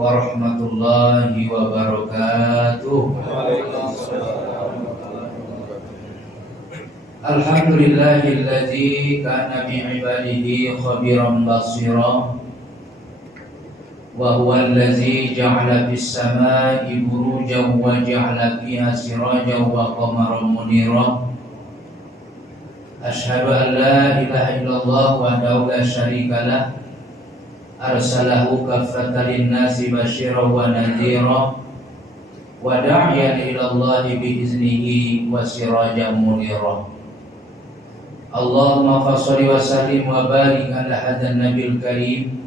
warahmatullahi wabarakatuh. Alhamdulillahilladzi kana bi'ibadihi khabiran basira wa huwa allazi ja'ala fis samaa'i burujan wa ja'ala fiha sirajan wa qamaran munira. Asyhadu an la ilaha illallah wahdahu la syarika lah, arsalahu kaffatan linnasi basyiran wa nadhira wa da'iyan ila Allah bi iznihi wa sirajan munira. Allahumma fasholli wa sallim wa barik ala hadan nabiyil karim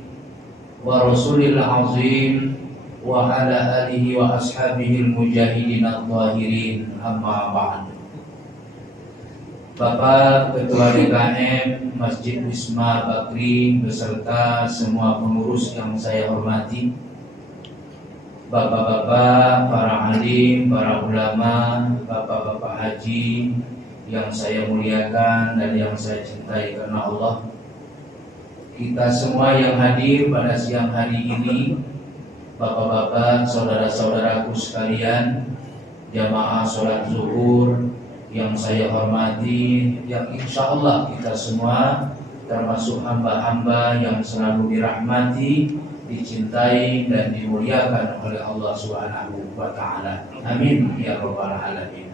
wa rasulil azim wa ala alihi wa ashabihi al-mujahidin al-zahirin, amma ba'd. Bapak Ketua DKM Masjid Wisma Bakri beserta semua pengurus yang saya hormati, bapak-bapak, para alim, para ulama, bapak-bapak haji yang saya muliakan dan yang saya cintai karena Allah, kita semua yang hadir pada siang hari ini, bapak-bapak, saudara-saudaraku sekalian, jamaah sholat zuhur yang saya hormati, yang insya Allah kita semua termasuk hamba-hamba yang selalu dirahmati, dicintai dan dimuliakan oleh Allah Subhanahu wa Ta'ala. Amin ya rabbal alamin.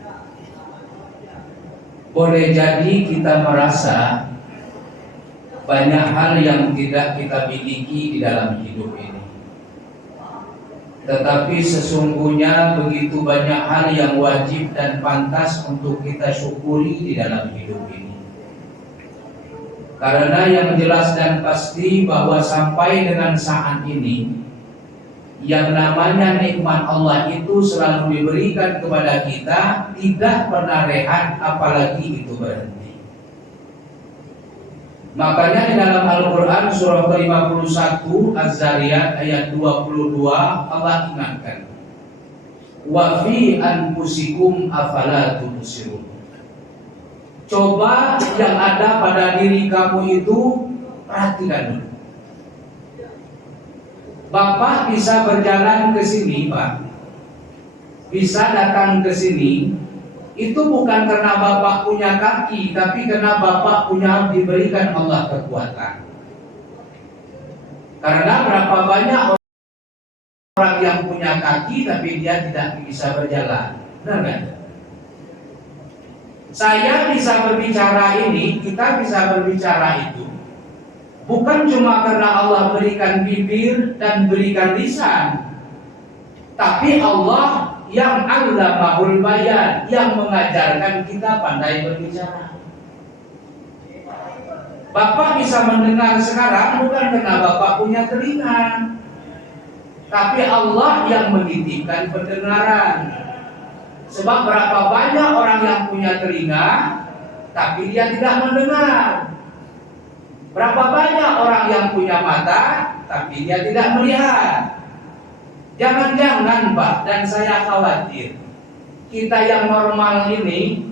Boleh jadi kita merasa banyak hal yang tidak kita miliki di dalam hidup ini, tetapi sesungguhnya begitu banyak hal yang wajib dan pantas untuk kita syukuri di dalam hidup ini. Karena yang jelas dan pasti bahwa sampai dengan saat ini, yang namanya nikmat Allah itu selalu diberikan kepada kita, tidak pernah rehat, apalagi itu berhenti. Makanya di dalam Al-Quran surah ke-51 Az-Zariyat ayat 22 Allah ingatkan, wa fi anfusikum afala tubsirun. Coba yang ada pada diri kamu itu perhatikan dulu. Bapak bisa berjalan ke sini, Pak, bisa datang ke sini, itu bukan karena Bapak punya kaki, tapi karena Bapak punya diberikan Allah kekuatan. Karena berapa banyak orang yang punya kaki tapi dia tidak bisa berjalan, benar kan? Saya bisa berbicara ini, kita bisa berbicara itu, bukan cuma karena Allah berikan bibir dan berikan lisan, tapi Allah yang allamahul bayan, yang mengajarkan kita pandai berbicara. Bapak bisa mendengar sekarang bukan karena Bapak punya telinga, tapi Allah yang menitipkan pendengaran. Sebab berapa banyak orang yang punya telinga tapi dia tidak mendengar. Berapa banyak orang yang punya mata tapi dia tidak melihat. Jangan-jangan Pak, dan saya khawatir kita yang normal ini,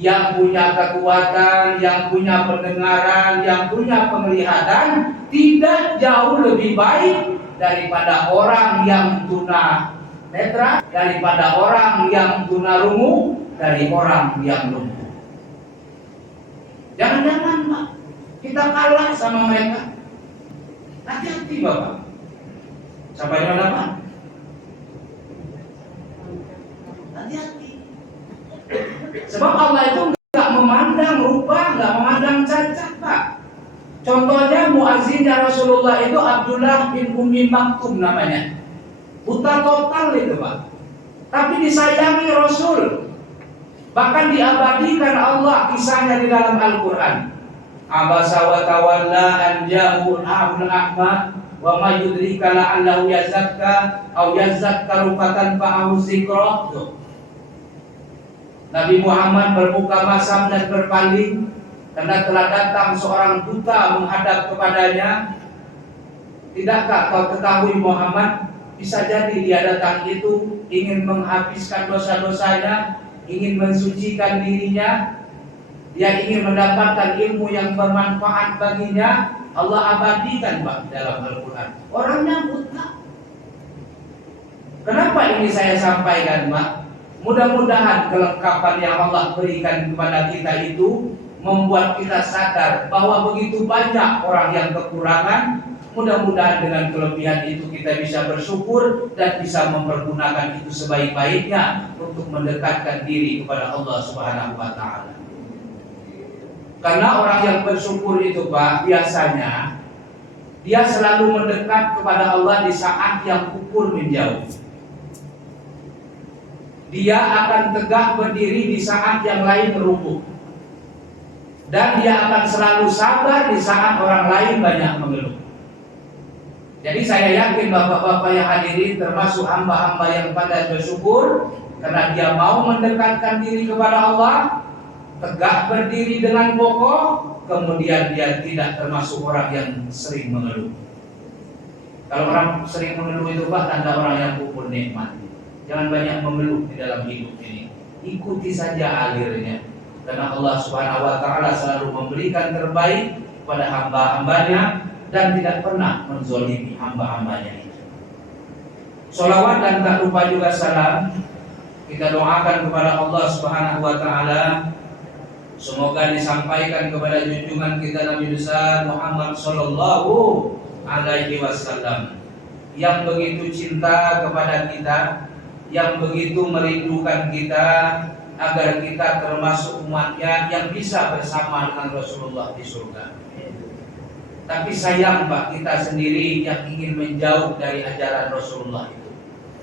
yang punya kekuatan, yang punya pendengaran, yang punya penglihatan, tidak jauh lebih baik daripada orang yang tuna netra, daripada orang yang tuna rungu, dari orang yang lumpuh. Jangan-jangan Pak, kita kalah sama mereka. Hati-hati Bapak. Sampai mana Pak? Hati-hati. Sebab Allah itu nggak memandang rupa, nggak memandang cacat Pak. Contohnya muazzinnya Rasulullah itu Abdullah bin Ummi Maktum namanya, buta total itu Pak, tapi disayangi Rasul. Bahkan diabadikan Allah kisahnya di dalam Al-Quran. Abasa wa tawalla an ja'ul a'ma wa ma yudrika la'allahu yazakka aw yazakkaru fatanfa'ahu dzikra. Nabi Muhammad bermuka masam dan berpaling karena telah datang seorang buta menghadap kepadanya. Tidakkah kau ketahui Muhammad, bisa jadi dia datang itu ingin menghabiskan dosa-dosanya, ingin mensucikan dirinya, dia ingin mendapatkan ilmu yang bermanfaat baginya. Allah abadikan Pak dalam Al-Quran orangnya buta, ini saya sampaikan, Pak? Mudah-mudahan kelengkapan yang Allah berikan kepada kita itu membuat kita sadar bahwa begitu banyak orang yang kekurangan. Mudah-mudahan dengan kelebihan itu kita bisa bersyukur dan bisa mempergunakan itu sebaik-baiknya untuk mendekatkan diri kepada Allah Subhanahu wa taala. Karena orang yang bersyukur itu, Pak, biasanya dia selalu mendekat kepada Allah di saat yang ukur menjauh. Dia akan tegak berdiri di saat yang lain merungkuk. Dan dia akan selalu sabar di saat orang lain banyak mengeluh. Jadi saya yakin bapak-bapak yang hadirin termasuk hamba-hamba yang pandai bersyukur karena dia mau mendekatkan diri kepada Allah, tegak berdiri dengan kokoh, kemudian dia tidak termasuk orang yang sering mengeluh. Kalau orang sering mengeluh itu, Pak, tanda orang yang kufur nikmat. Jangan banyak mengeluh di dalam hidup ini. Ikuti saja alirnya. Karena Allah Subhanahu wa taala selalu memberikan terbaik kepada hamba-hambanya dan tidak pernah menzolimi hamba-hambanya itu. Sholawat dan tak lupa juga salam kita doakan kepada Allah Subhanahu wa taala, semoga disampaikan kepada junjungan kita Nabi besar Muhammad sallallahu alaihi wasallam yang begitu cinta kepada kita, yang begitu merindukan kita agar kita termasuk umatnya yang bisa bersama dengan Rasulullah di surga. Tapi sayang, Pak, kita sendiri yang ingin menjauh dari ajaran Rasulullah itu.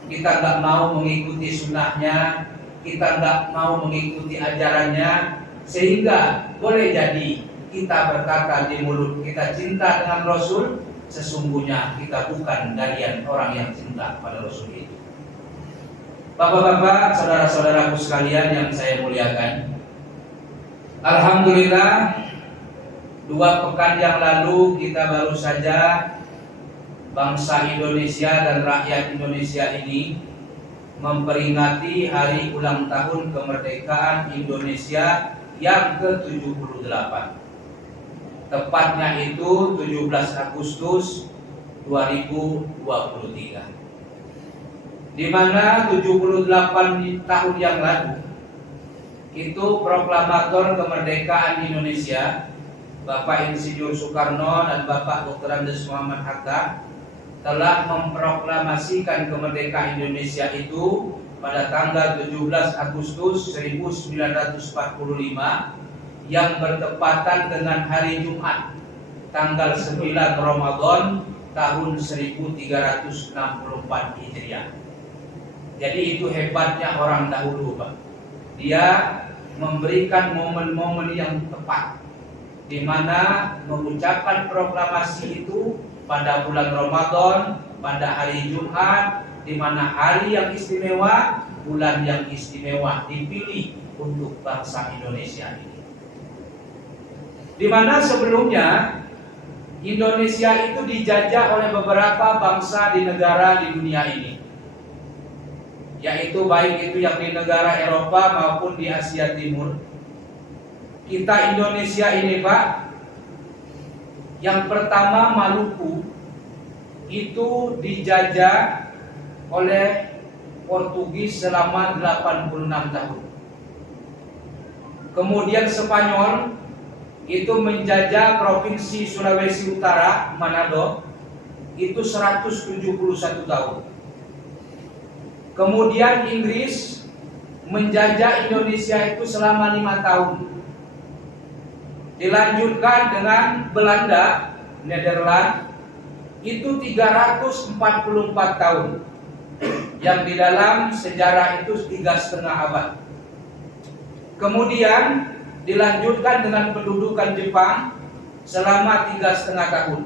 Kita nggak mau mengikuti sunnahnya, kita nggak mau mengikuti ajarannya, sehingga boleh jadi kita berkata di mulut kita cinta dengan Rasul, sesungguhnya kita bukan dari orang yang cinta pada Rasul itu. Bapak-bapak, saudara-saudaraku sekalian yang saya muliakan, alhamdulillah 2 pekan yang lalu kita baru saja bangsa Indonesia dan rakyat Indonesia ini memperingati hari ulang tahun kemerdekaan Indonesia yang ke-78. Tepatnya itu 17 Agustus 2023. Di mana 78 tahun yang lalu itu proklamator kemerdekaan Indonesia Bapak Insinyur Soekarno dan Bapak Dr. Andes Muhammad Hatta telah memproklamasikan kemerdekaan Indonesia itu pada tanggal 17 Agustus 1945 yang bertepatan dengan hari Jumat tanggal 9 Ramadan tahun 1364 Hijriah. Jadi itu hebatnya orang dahulu, Pak. Dia memberikan momen-momen yang tepat di mana mengucapkan proklamasi itu pada bulan Ramadan, pada hari Jumat, di mana hari yang istimewa, bulan yang istimewa dipilih untuk bangsa Indonesia ini. Di mana sebelumnya Indonesia itu dijajah oleh beberapa bangsa di negara di dunia ini, yaitu baik itu yang di negara Eropa maupun di Asia Timur. Kita Indonesia ini, Pak, yang pertama Maluku itu dijajah oleh Portugis selama 86 tahun. Kemudian Spanyol itu menjajah provinsi Sulawesi Utara, Manado, itu 171 tahun. Kemudian Inggris menjajah Indonesia itu selama 5 tahun. Dilanjutkan dengan Belanda, Nederland, itu 344 tahun. Yang di dalam sejarah itu 3,5 abad. Kemudian dilanjutkan dengan pendudukan Jepang selama 3,5 tahun.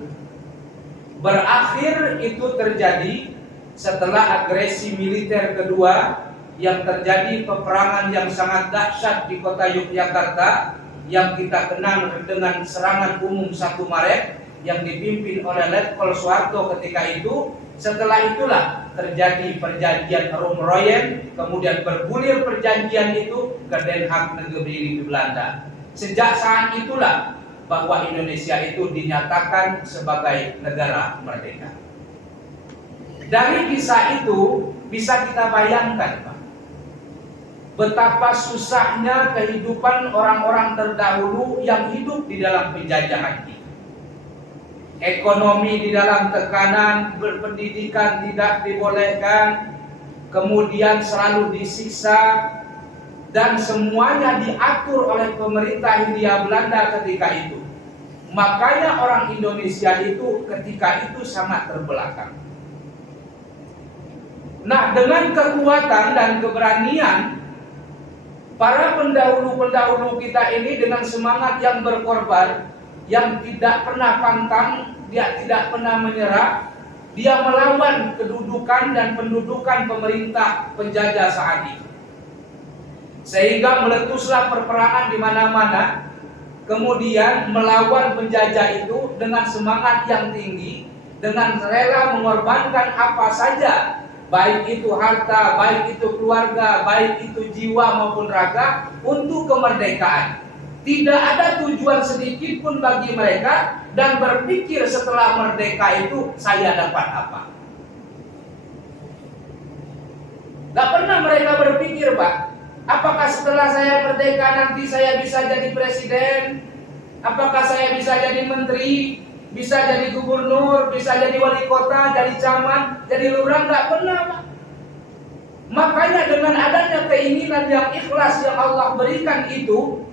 Berakhir itu terjadi setelah agresi militer kedua yang terjadi peperangan yang sangat dahsyat di kota Yogyakarta yang kita kenal dengan serangan umum 1 Maret yang dipimpin oleh Letkol Soeharto ketika itu. Setelah itulah terjadi perjanjian Roem-Royen, kemudian bergulir perjanjian itu ke Den Haag negeri di Belanda. Sejak saat itulah bahwa Indonesia itu dinyatakan sebagai negara merdeka. Dari kisah itu bisa kita bayangkan, Pak, betapa susahnya kehidupan orang-orang terdahulu yang hidup di dalam penjajahan ini. Ekonomi di dalam tekanan, berpendidikan tidak dibolehkan, kemudian selalu disiksa, dan semuanya diatur oleh pemerintah Hindia Belanda ketika itu. Makanya orang Indonesia itu ketika itu sangat terbelakang. Nah, dengan kekuatan dan keberanian para pendahulu-pendahulu kita ini dengan semangat yang berkorban, yang tidak pernah pantang, dia tidak pernah menyerah, dia melawan kedudukan dan pendudukan pemerintah penjajah saat itu. Sehingga meletuslah perperangan di mana-mana, kemudian melawan penjajah itu dengan semangat yang tinggi, dengan rela mengorbankan apa saja, baik itu harta, baik itu keluarga, baik itu jiwa maupun raga, untuk kemerdekaan. Tidak ada tujuan sedikit pun bagi mereka dan berpikir setelah merdeka itu saya dapat apa. Gak pernah mereka berpikir, Pak, apakah setelah saya merdeka nanti saya bisa jadi presiden? Apakah saya bisa jadi menteri? Bisa jadi gubernur, bisa jadi wali kota, jadi camat, jadi lurah? Gak pernah, Pak. Makanya dengan adanya keinginan yang ikhlas yang Allah berikan itu,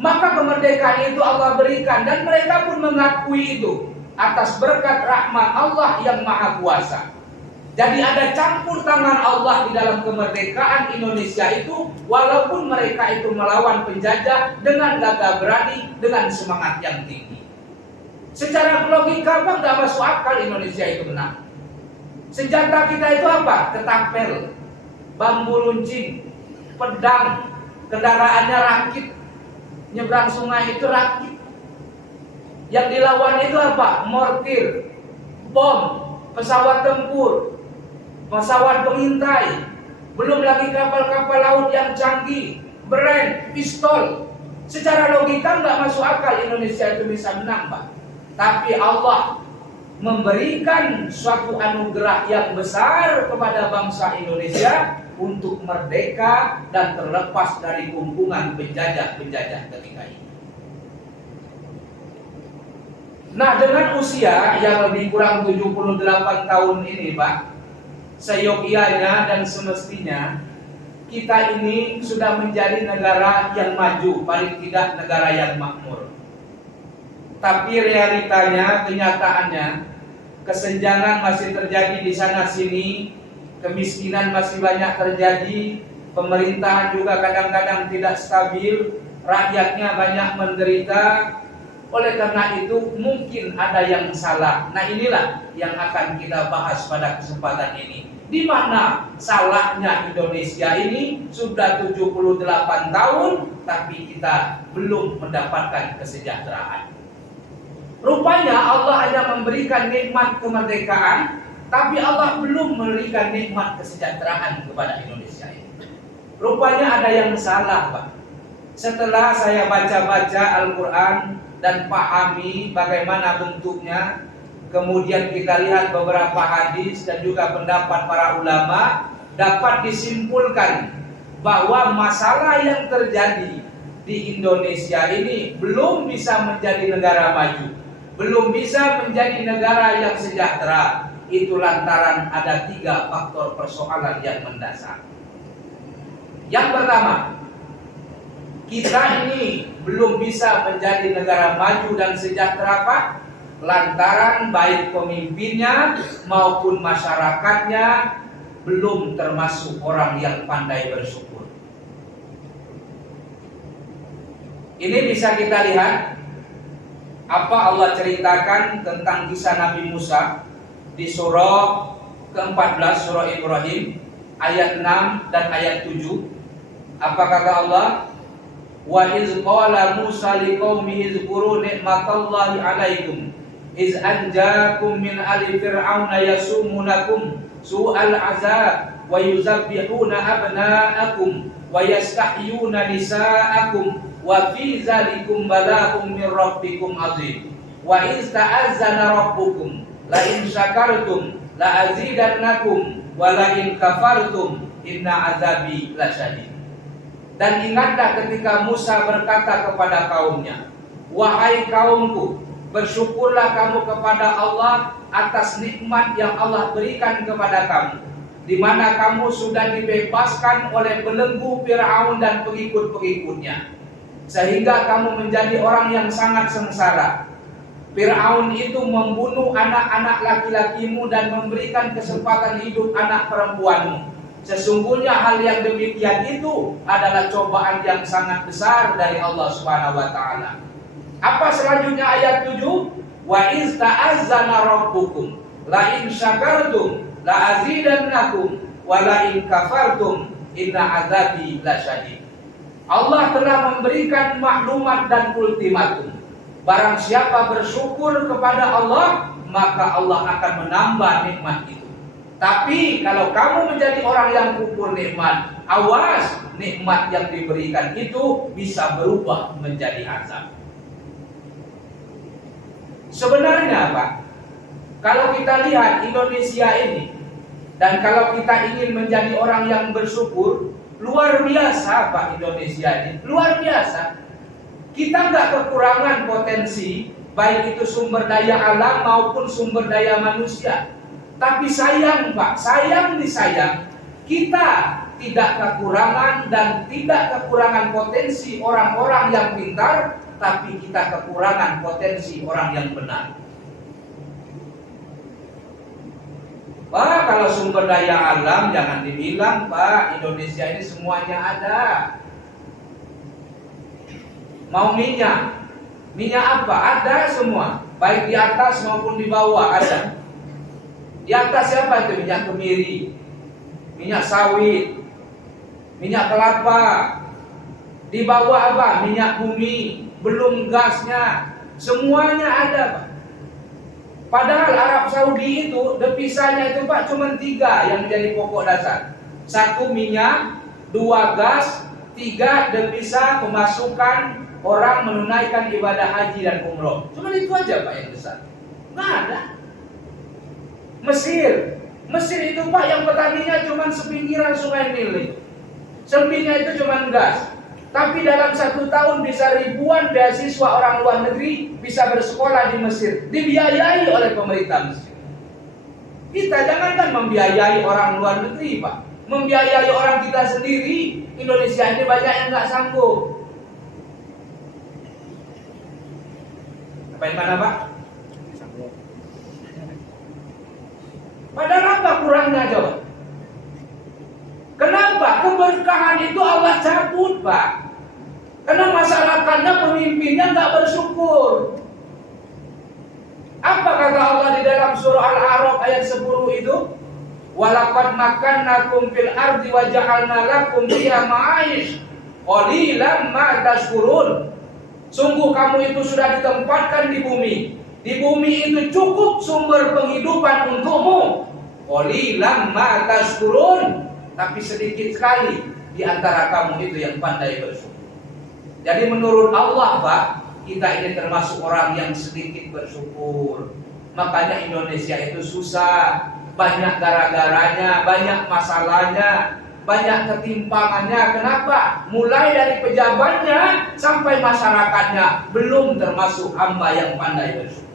maka kemerdekaan itu Allah berikan, dan mereka pun mengakui itu atas berkat rahmat Allah yang Maha Kuasa. Jadi ada campur tangan Allah di dalam kemerdekaan Indonesia itu, walaupun mereka itu melawan penjajah dengan gagah berani, dengan semangat yang tinggi. Secara logika, Pak, nggak masuk akal Indonesia itu menang. Senjata kita itu apa? Ketapel, bambu runcing, pedang, kendaraannya rakit, nyebrang sungai itu rakit. Yang dilawan itu apa? Mortir, bom, pesawat tempur, pesawat pengintai, belum lagi kapal-kapal laut yang canggih, brand, pistol. Secara logika nggak masuk akal Indonesia itu bisa menang, Pak. Tapi Allah memberikan suatu anugerah yang besar kepada bangsa Indonesia untuk merdeka dan terlepas dari kumpungan penjajah-penjajah ketika ini. Nah, dengan usia yang lebih kurang 78 tahun ini, Pak, seyogianya dan semestinya kita ini sudah menjadi negara yang maju, paling tidak negara yang makmur. Tapi realitanya, kenyataannya, kesenjangan masih terjadi di sana sini, kemiskinan masih banyak terjadi, pemerintahan juga kadang-kadang tidak stabil, rakyatnya banyak menderita. Oleh karena itu mungkin ada yang salah. Nah, inilah yang akan kita bahas pada kesempatan ini. Di mana salahnya Indonesia ini sudah 78 tahun tapi kita belum mendapatkan kesejahteraan. Rupanya Allah hanya memberikan nikmat kemerdekaan, tapi Allah belum memberikan nikmat kesejahteraan kepada Indonesia ini. Rupanya ada yang salah, Pak. Setelah saya baca-baca Al-Quran dan pahami bagaimana bentuknya, kemudian kita lihat beberapa hadis dan juga pendapat para ulama, dapat disimpulkan bahwa masalah yang terjadi di Indonesia ini belum bisa menjadi negara maju, belum bisa menjadi negara yang sejahtera. Itu lantaran ada 3 faktor persoalan yang mendasar. Yang pertama, kita ini belum bisa menjadi negara maju dan sejahtera, Pak, lantaran baik pemimpinnya maupun masyarakatnya belum termasuk orang yang pandai bersyukur. Ini bisa kita lihat apa Allah ceritakan tentang kisah Nabi Musa di surah ke-14 surah Ibrahim ayat 6 dan ayat 7. Apa kata Allah? Wa iz qala Musa liqaumihi zkuru ni'matallahi 'alaikum iz anjaakum min ali fir'auna yasumunakum su'al 'azab wa yuzabbihuna abna'akum wa yastahyuna nisa'akum wa fi zalikum bala'un min rabbikum 'azim wa iz ta'azzana rabbukum la in syakartum la azidannakum wa la in kafartum inna azabi lasyadid. Dan ingatlah ketika Musa berkata kepada kaumnya, wahai kaumku, bersyukurlah kamu kepada Allah atas nikmat yang Allah berikan kepada kamu, di mana kamu sudah dibebaskan oleh belenggu Fir'aun dan pengikut-pengikutnya, sehingga kamu menjadi orang yang sangat sengsara. Fir'aun itu membunuh anak-anak laki-lakimu dan memberikan kesempatan hidup anak perempuanmu. Sesungguhnya hal yang demikian itu adalah cobaan yang sangat besar dari Allah Subhanahu wa taala. Apa selanjutnya ayat 7? Wa iz ta'azzana rabbukum la in syakartum la azidannakum wa la in kafartum inna azabi lasyadid. Allah telah memberikan maklumat dan ultimatum. Barang siapa bersyukur kepada Allah, maka Allah akan menambah nikmat itu. Tapi kalau kamu menjadi orang yang kufur nikmat, awas, nikmat yang diberikan itu bisa berubah menjadi azab. Sebenarnya Pak, kalau kita lihat Indonesia ini, dan kalau kita ingin menjadi orang yang bersyukur, luar biasa Pak Indonesia ini, luar biasa. Kita nggak kekurangan potensi, baik itu sumber daya alam maupun sumber daya manusia. Tapi sayang Pak, sayang disayang, kita tidak kekurangan dan tidak kekurangan potensi orang-orang yang pintar, tapi kita kekurangan potensi orang yang benar. Pak, kalau sumber daya alam jangan dibilang Pak, Indonesia ini semuanya ada. Mau minyak, minyak apa? Ada semua, baik di atas maupun di bawah ada. Di atas siapa itu? Minyak kemiri, minyak sawit, minyak kelapa. Di bawah apa? Minyak bumi, belum gasnya. Semuanya ada Pak. Padahal Arab Saudi itu devisannya itu Pak cuma 3 yang menjadi pokok dasar. 1 minyak, 2 gas, 3 devisa pemasukan orang menunaikan ibadah haji dan umroh. Cuma itu aja Pak yang besar. Nggak ada. Mesir itu Pak yang petaninya cuma sepinggiran Sungai Nil. Selebihnya itu cuma gas. Tapi dalam 1 tahun bisa ribuan beasiswa orang luar negeri bisa bersekolah di Mesir, dibiayai oleh pemerintah Mesir. Kita jangankan membiayai orang luar negeri Pak, membiayai orang kita sendiri. Indonesia ini banyak yang nggak sanggup. Apa yang mana Pak? Padahal apa kurangnya coba? Kenapa? Keberkahan itu Allah cabut Pak. Karena masyarakatnya, pemimpinnya nggak bersyukur. Apa kata Allah di dalam surah Al-A'raf ayat 10 itu? Walaqad makkannakum fil ardi wa ja'alna lakum fiha ma'ish qalilan ma tashkurun. Sungguh kamu itu sudah ditempatkan di bumi. Di bumi itu cukup sumber penghidupan untukmu. Qalilan ma tashkurun. Tapi sedikit sekali di antara kamu itu yang pandai bersyukur. Jadi menurut Allah Pak, kita ini termasuk orang yang sedikit bersyukur. Makanya Indonesia itu susah, banyak gara-garanya, banyak masalahnya, banyak ketimpangannya. Kenapa? Mulai dari pejabatnya sampai masyarakatnya belum termasuk hamba yang pandai bersyukur.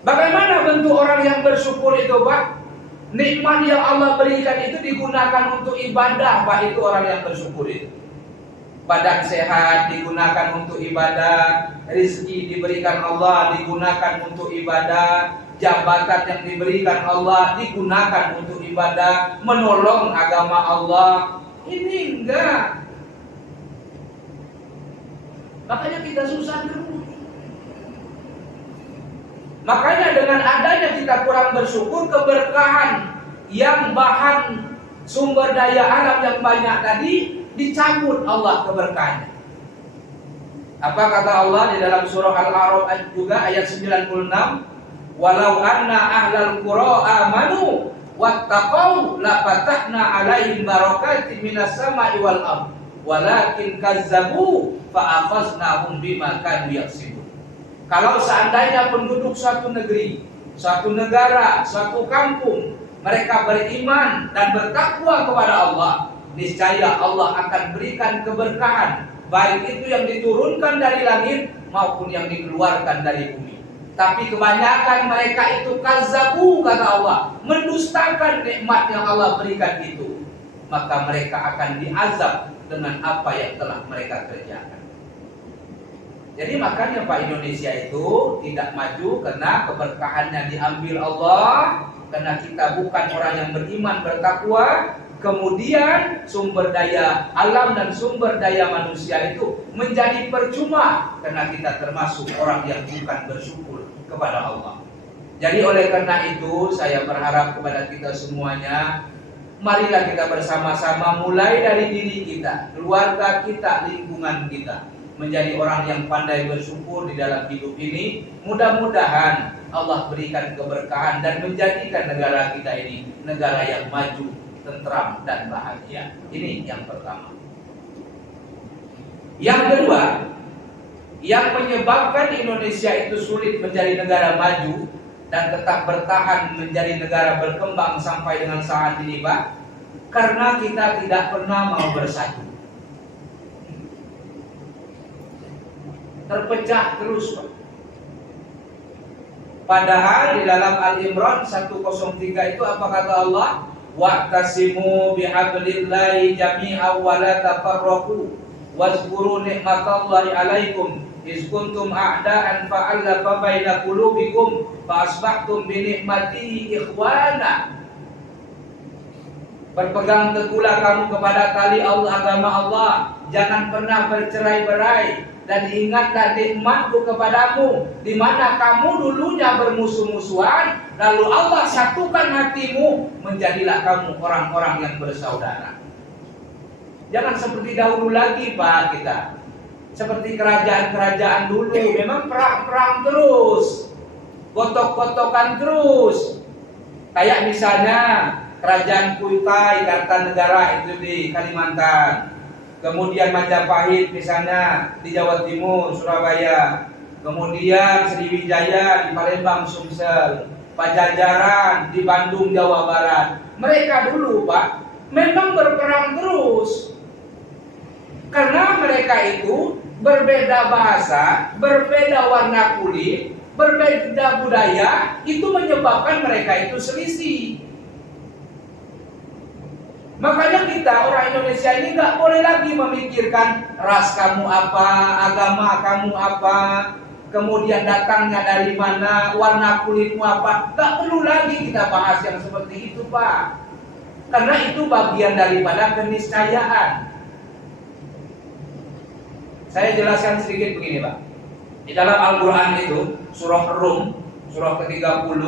Bagaimana bentuk orang yang bersyukur itu Pak? Nikmat yang Allah berikan itu digunakan untuk ibadah Pak, itu orang yang bersyukur itu. Badan sehat digunakan untuk ibadah, rezeki diberikan Allah digunakan untuk ibadah, jabatan yang diberikan Allah digunakan untuk ibadah, menolong agama Allah. Ini enggak. Makanya kita susah terus. Makanya dengan adanya kita kurang bersyukur, keberkahan yang bahan sumber daya alam yang banyak tadi dicabut Allah keberkahannya. Apa kata Allah di dalam surah Al-A'raf juga ayat 96? Walau anna ahlal qura amanu wattaqau la fatahna alaihim barakatin minas sama'i wal ardh walakin kazzabu fa akhadnahum bima kanu yaksibun. Kalau seandainya penduduk suatu negeri, suatu negara, suatu kampung, mereka beriman dan bertakwa kepada Allah, niscaya Allah akan berikan keberkahan, baik itu yang diturunkan dari langit maupun yang dikeluarkan dari bumi. Tapi kebanyakan mereka itu kazzabu, kata Allah, mendustakan nikmat yang Allah berikan itu. Maka mereka akan diazab dengan apa yang telah mereka kerjakan. Jadi makanya Pak, Indonesia itu tidak maju karena keberkahannya diambil Allah, karena kita bukan orang yang beriman bertakwa. Kemudian sumber daya alam dan sumber daya manusia itu menjadi percuma karena kita termasuk orang yang bukan bersyukur kepada Allah. Jadi oleh karena itu saya berharap kepada kita semuanya, marilah kita bersama-sama mulai dari diri kita, keluarga kita, lingkungan kita, menjadi orang yang pandai bersyukur di dalam hidup ini. Mudah-mudahan Allah berikan keberkahan dan menjadikan negara kita ini negara yang maju, tentram dan bahagia. Ini yang pertama. Yang kedua, yang menyebabkan Indonesia itu sulit menjadi negara maju dan tetap bertahan menjadi negara berkembang sampai dengan saat ini, Pak, karena kita tidak pernah mau bersatu. Terpecah terus, Pak. Padahal di dalam Al-Imran 103 itu apa kata Allah? Wa'tasimu bihablillahi jami'an wa la tafarraqu wazkuru ni'matallahi 'alaikum iz kuntum a'da'an fa'alafa baina qulubikum fa asbahtum bi ni'matihi ikhwana. Berpegang teguhlah kamu kepada tali Allah, agama Allah, jangan pernah bercerai-berai, dan ingatlah nikmatku kepadamu, di mana kamu dulunya bermusuh-musuhan, lalu Allah satukan hatimu, menjadilah kamu orang-orang yang bersaudara. Jangan seperti dahulu lagi, Pak, kita. Seperti kerajaan-kerajaan dulu, memang perang-perang terus, gotok-gotokan terus. Kayak misalnya Kerajaan Kutai Kartanegara itu di Kalimantan. Kemudian Majapahit misalnya di Jawa Timur, Surabaya. Kemudian Sriwijaya di Palembang, Sumsel. Pajajaran di Bandung, Jawa Barat. Mereka dulu, Pak, memang berperang terus. Karena mereka itu berbeda bahasa, berbeda warna kulit, berbeda budaya, itu menyebabkan mereka itu selisih. Makanya kita orang Indonesia ini nggak boleh lagi memikirkan ras kamu apa, agama kamu apa, kemudian datangnya dari mana, warna kulitmu apa. Nggak perlu lagi kita bahas yang seperti itu, Pak. Karena itu bagian daripada keniscayaan. Saya jelaskan sedikit begini, Pak. Di dalam Al-Quran itu, surah Rum, surah ke-30,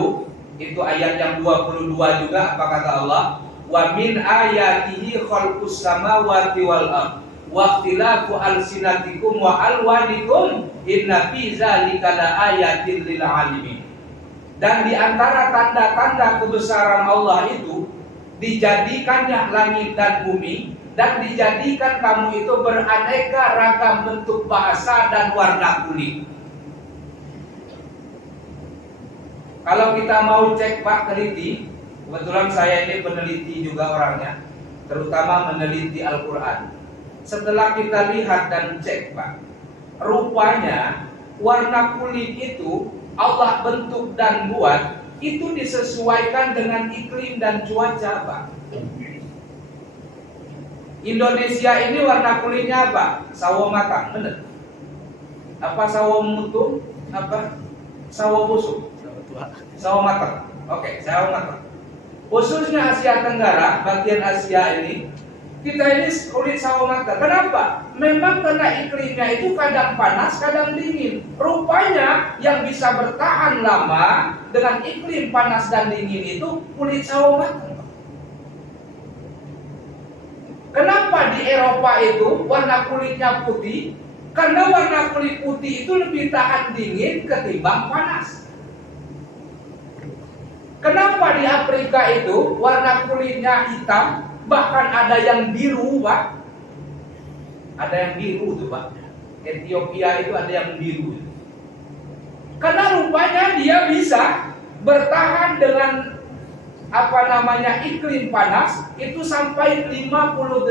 itu ayat yang 22 juga, apa kata Allah? Wa min ayatihi khalqus samawati wal ardh wa ikhtilafu alsinatikum wa alwanikum inna fi dzalika laayatin lil alimin. Dan di antara tanda-tanda kebesaran Allah itu dijadikannya langit dan bumi, dan dijadikan kamu itu beraneka ragam bentuk bahasa dan warna kulit. Kalau kita mau cek, Pak, teliti, kebetulan saya ini peneliti juga orangnya, terutama meneliti Al-Quran. Setelah kita lihat dan cek, Pak, rupanya warna kulit itu Allah bentuk dan buat itu disesuaikan dengan iklim dan cuaca, Pak. Indonesia ini warna kulitnya apa? Sawo matang, benar? Apa sawo mutu? Apa? Sawo busuk? Sawo matang. Oke, sawo matang. Khususnya Asia Tenggara, bagian Asia ini, kita ini kulit sawo matang. Kenapa? Memang karena iklimnya itu kadang panas, kadang dingin. Rupanya yang bisa bertahan lama dengan iklim panas dan dingin itu kulit sawo matang. Kenapa di Eropa itu warna kulitnya putih? Karena warna kulit putih itu lebih tahan dingin ketimbang panas. Kenapa di Afrika itu warna kulitnya hitam, bahkan ada yang biru, Pak? Ada yang biru tuh, Pak. Ethiopia itu ada yang biru. Karena rupanya dia bisa bertahan dengan iklim panas itu sampai 58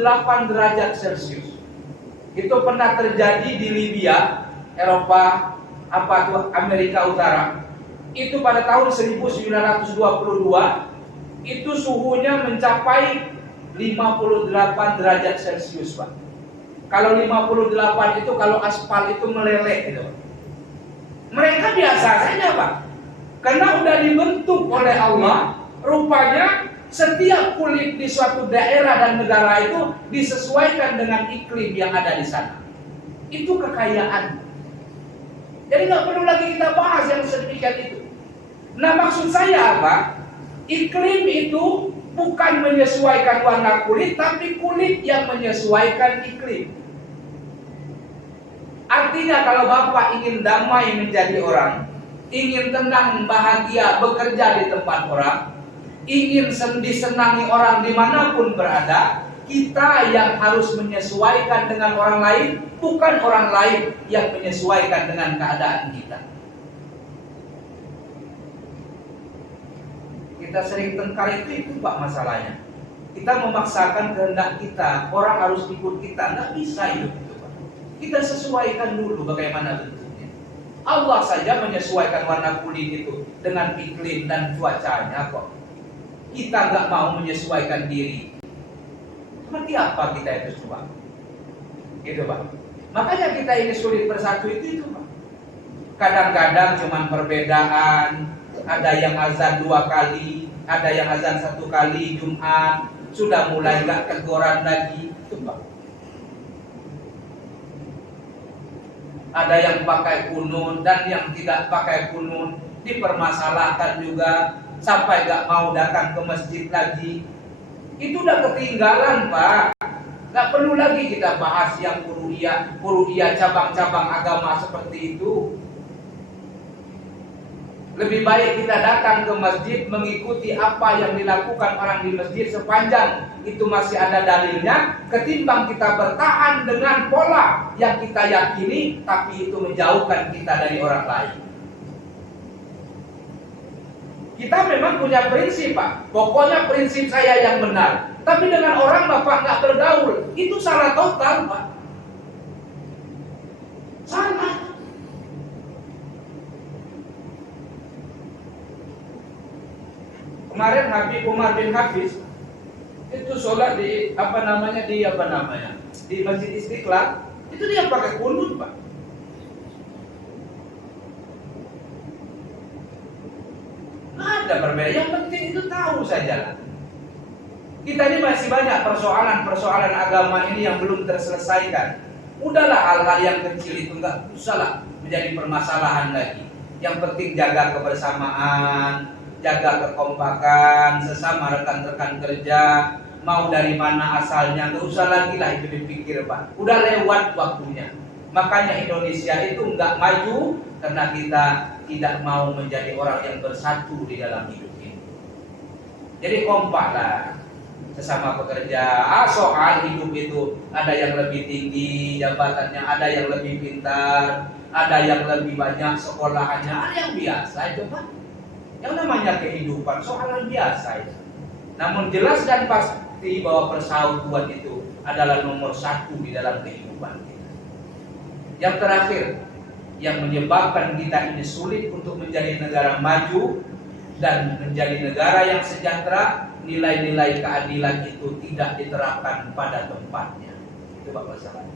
derajat Celcius. Itu pernah terjadi di Libya, Eropa, Amerika Utara. Itu pada tahun 1922 itu suhunya mencapai 58 derajat Celcius, Pak. Kalau 58 itu kalau aspal itu meleleh gitu. Mereka biasa saja, Pak. Karena udah dibentuk oleh Allah, rupanya setiap kulit di suatu daerah dan negara itu disesuaikan dengan iklim yang ada di sana. Itu kekayaan. Jadi nggak perlu lagi kita bahas yang sedemikian itu. Nah, maksud saya apa? Iklim itu bukan menyesuaikan warna kulit, tapi kulit yang menyesuaikan iklim. Artinya kalau Bapak ingin damai menjadi orang, ingin tenang, bahagia, bekerja di tempat orang, ingin disenangi orang dimanapun berada, kita yang harus menyesuaikan dengan orang lain, bukan orang lain yang menyesuaikan dengan keadaan kita. Kita sering tengkar itu Pak masalahnya. Kita memaksakan kehendak kita, orang harus ikut kita, nggak bisa itu Pak. Kita sesuaikan dulu bagaimana bentuknya. Allah saja menyesuaikan warna kulit itu dengan iklim dan cuacanya kok. Kita nggak mau menyesuaikan diri. Seperti apa kita itu coba? Gitu Pak. Makanya kita ini sulit bersatu itu Pak. Kadang-kadang cuma perbedaan. Ada yang azan 2 kali, ada yang azan 1 kali Jumat, sudah mulai nggak teguran lagi, itu Pak. Ada yang pakai kunut dan yang tidak pakai kunut dipermasalahkan juga sampai nggak mau datang ke masjid lagi. Itu udah ketinggalan Pak. Nggak perlu lagi kita bahas yang furu'iyah cabang-cabang agama seperti itu. Lebih baik kita datang ke masjid mengikuti apa yang dilakukan orang di masjid sepanjang itu masih ada dalilnya, ketimbang kita bertahan dengan pola yang kita yakini tapi itu menjauhkan kita dari orang lain. Kita memang punya prinsip Pak, pokoknya prinsip saya yang benar. Tapi dengan orang Bapak nggak bergaul, itu salah total Pak. Salah. Kemarin Habib Umar bin Hafiz itu sholat di di Masjid Istiqlal, itu dia pakai kunut Pak. Nggak ada berbeda, yang penting itu tahu saja lah. Kita ini masih banyak persoalan agama ini yang belum terselesaikan. Udahlah hal-hal yang kecil itu nggak usahlah menjadi permasalahan lagi. Yang penting jaga kebersamaan, jaga kekompakan sesama rekan-rekan kerja, mau dari mana asalnya, nggak usah lagi lah itu dipikir Pak. Udah lewat waktunya. Makanya Indonesia itu nggak maju karena kita tidak mau menjadi orang yang bersatu di dalam hidup ini. Jadi kompaklah sesama pekerja. Soal hidup itu ada yang lebih tinggi jabatannya, ada yang lebih pintar, ada yang lebih banyak sekolahannya, ada yang biasa itu Pak. Yang namanya kehidupan soalan biasa itu. Namun jelas dan pasti bahwa persatuan itu adalah nomor 1 di dalam kehidupan kita. Yang terakhir, yang menyebabkan kita ini sulit untuk menjadi negara maju dan menjadi negara yang sejahtera, nilai-nilai keadilan itu tidak diterapkan pada tempatnya. Itu Pak masalahnya.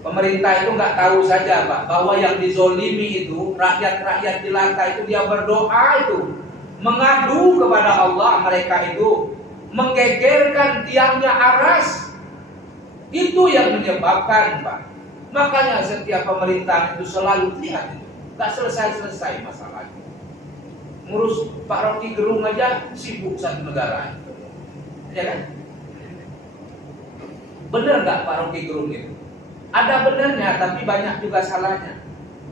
Pemerintah itu nggak tahu saja Pak bahwa yang dizolimi itu rakyat-rakyat jelata itu dia berdoa itu mengadu kepada Allah, mereka itu menggegerkan tiangnya aras. Itu yang menyebabkan Pak. Makanya setiap pemerintah itu selalu lihat itu nggak selesai-selesai masalahnya. Ngurus Pak Rocky Gerung aja sibuk satu negara, ya kan? Bener nggak Pak Rocky Gerung itu? Ada benarnya, tapi banyak juga salahnya.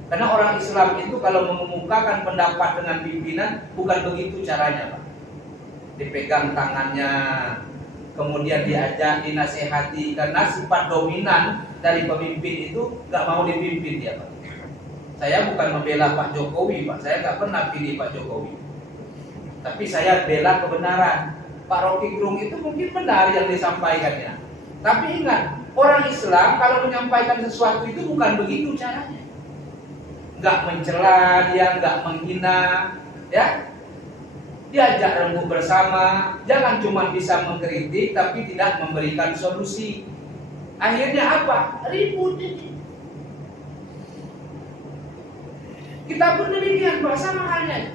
Karena orang Islam itu kalau mengemukakan pendapat dengan pimpinan bukan begitu caranya Pak. Dipegang tangannya, kemudian diajak, dinasehati, karena sifat dominan dari pemimpin itu nggak mau dipimpin dia Pak. Saya bukan membela Pak Jokowi, Pak. Saya nggak pernah pilih Pak Jokowi. Tapi saya bela kebenaran. Pak Rocky Gerung itu mungkin benar yang disampaikannya. Tapi ingat, orang Islam kalau menyampaikan sesuatu itu bukan begitu caranya. Nggak mencela dia, nggak menghina, ya. Diajak rembuk bersama, jangan cuma bisa mengkritik tapi tidak memberikan solusi. Akhirnya apa? Ribut ini. Kita pun demikian, Pak, sama halnya.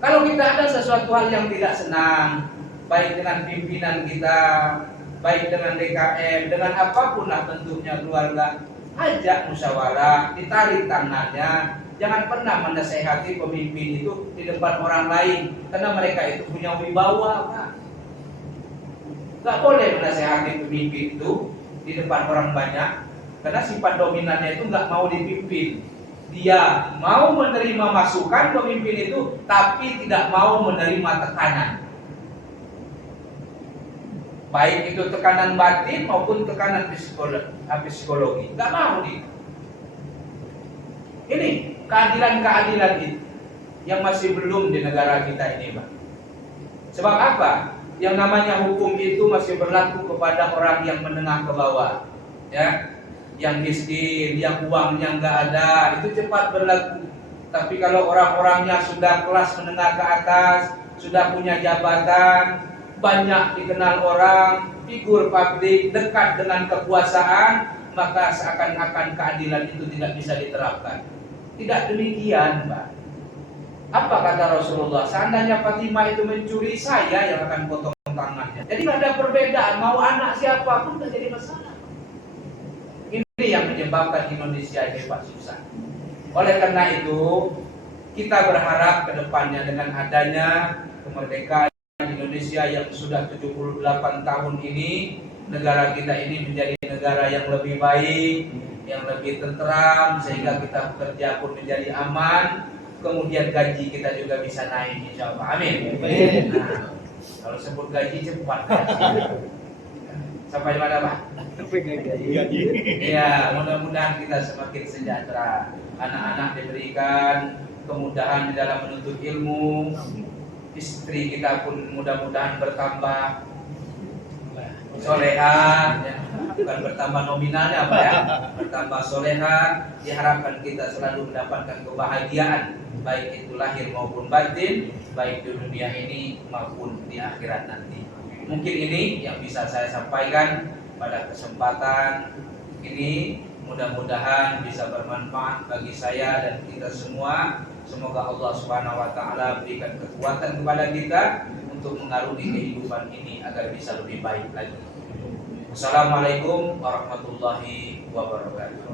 Kalau kita ada sesuatu hal yang tidak senang, baik dengan pimpinan kita, baik dengan DKM, dengan apapun lah bentuknya keluarga, ajak musyawarah, ditarik tangannya. Jangan pernah menasehati pemimpin itu di depan orang lain, karena mereka itu punya wibawa, Pak. Gak boleh menasehati pemimpin itu di depan orang banyak, karena sifat dominannya itu gak mau dipimpin. Dia mau menerima masukan pemimpin itu, tapi tidak mau menerima tekanan. Baik itu tekanan batin maupun tekanan psikologi. Gak mau nih. Ini keadilan-keadilan itu yang masih belum di negara kita ini, Pak. Sebab apa? Yang namanya hukum itu masih berlaku kepada orang yang menengah ke bawah, ya, yang miskin, yang uangnya nggak ada, itu cepat berlaku. Tapi kalau orang-orangnya sudah kelas menengah ke atas, sudah punya jabatan, banyak dikenal orang, figur publik, dekat dengan kekuasaan, maka seakan-akan keadilan itu tidak bisa diterapkan. Tidak demikian, Mbak. Apa kata Rasulullah? Seandainya Fatimah itu mencuri, saya yang akan potong tangannya. Jadi tidak ada perbedaan, mau anak siapapun tidak jadi masalah. Ini yang menyebabkan Indonesia ini, Pak, susah. Oleh karena itu, kita berharap ke depannya dengan adanya kemerdekaan Indonesia yang sudah 78 tahun ini, negara kita ini menjadi negara yang lebih baik, yang lebih tentram, sehingga kita bekerja pun menjadi aman, kemudian gaji kita juga bisa naik, insya Allah. Amin. Nah, kalau sebut gaji cepat. Sampai di mana, Pak? Gaji. Ya, mudah-mudahan kita semakin sejahtera. Anak-anak diberikan kemudahan di dalam menuntut ilmu. Istri kita pun mudah-mudahan bertambah soleha, ya. Bukan bertambah nominalnya, Pak, ya, bertambah soleha. Diharapkan kita selalu mendapatkan kebahagiaan, baik itu lahir maupun batin, baik di dunia ini maupun di akhirat nanti. Mungkin ini yang bisa saya sampaikan pada kesempatan ini. Mudah-mudahan bisa bermanfaat bagi saya dan kita semua. Semoga Allah Subhanahu wa taala berikan kekuatan kepada kita untuk mengarungi kehidupan ini agar bisa lebih baik lagi. Wassalamualaikum warahmatullahi wabarakatuh.